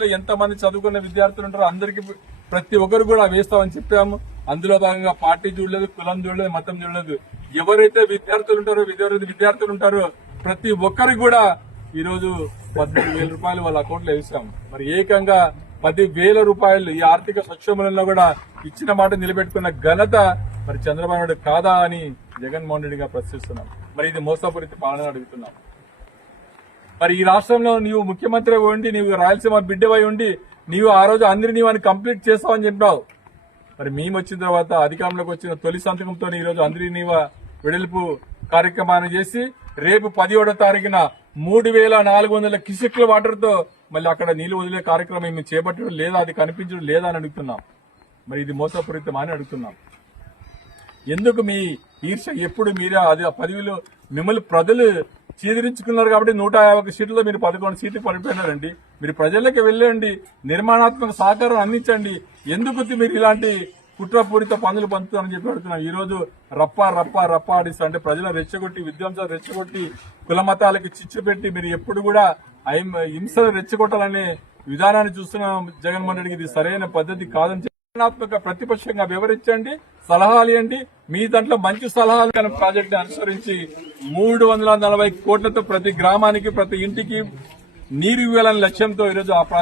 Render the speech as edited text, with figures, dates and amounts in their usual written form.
ఇంట్లో ఎంతమంది చదువుకున్న విద్యార్థులు ఉంటారో అందరికీ ప్రతి ఒక్కరు కూడా వేస్తామని చెప్పాము. అందులో భాగంగా పార్టీ చూడలేదు, కులం చూడలేదు, మతం చూడలేదు. ఎవరైతే విద్యార్థులు ఉంటారో ప్రతి ఒక్కరికి కూడా ఈ రోజు 14,000 రూపాయలు వాళ్ళ అకౌంట్లో వేసాము. మరి ఏకంగా 10,000 రూపాయలు ఈ ఆర్థిక సంక్షోభంలో కూడా ఇచ్చిన మాట నిలబెట్టుకున్న ఘనత మరి చంద్రబాబు నాయుడు కాదా అని జగన్మోహన్ రెడ్డిగా ప్రశ్నిస్తున్నాం. మరి ఇది మోసపూరిత పాలన అడుగుతున్నాం. మరి ఈ రాష్ట్రంలో నీవు ముఖ్యమంత్రి ఉండి, నీవు రాయలసీమ బిడ్డవై ఉండి, నీవు ఆ రోజు అందరినీ వాడిని కంప్లీట్ చేస్తావని చెప్పావు. మరి మేము వచ్చిన తర్వాత అధికారంలోకి వచ్చిన తొలి సంతకంతో ఈ రోజు అందరినీ వెడల్పు కార్యక్రమాన్ని చేసి రేపు 17వ తారీఖున 3,400 క్యూసెక్ల వాటర్ తో మళ్ళీ అక్కడ నీళ్లు వదిలే కార్యక్రమం మేము చేపట్టడం లేదా, అది కనిపించడం లేదా అని అడుగుతున్నాం. మరి ఇది మోసపూరితమా అని అడుగుతున్నాం. ఎందుకు మీ ఈర్ష్య? ఎప్పుడు మీరే అది ఆ పదవిలో మిమ్మల్ని ప్రజలు చీదరించుకున్నారు కాబట్టి 150 సీట్లలో మీరు 11 సీట్లు పడిపోయినారండి. మీరు ప్రజలకు వెళ్ళండి, నిర్మాణాత్మక సహకారం అందించండి. ఎందుకు మీరు ఇలాంటి కుట్రపూరిత పనులు పంచుతారని చెప్పి అడుగుతున్నాం. ఈ రోజు రప్ప ఆడిస్తా అంటే ప్రజలను రెచ్చగొట్టి, విద్వాంసాలు రెచ్చగొట్టి, కుల మతాలకి చిచ్చు పెట్టి మీరు ఎప్పుడు కూడా హింసలు రెచ్చగొట్టాలనే విధానాన్ని చూస్తున్నాం. జగన్మోహన్ రెడ్డికి ఇది సరైన పద్ధతి కాదని నిర్మాణాత్మక ప్రతిపక్షంగా వివరించండి, సలహాలు ఇవ్వండి. మీ దాంట్లో మంచి సలహాలు ప్రాజెక్ట్ అనుసరించి 340 కోట్లతో ప్రతి గ్రామానికి, ప్రతి ఇంటికి నీరు ఇవ్వాలనే లక్ష్యంతో ఈరోజు ఆ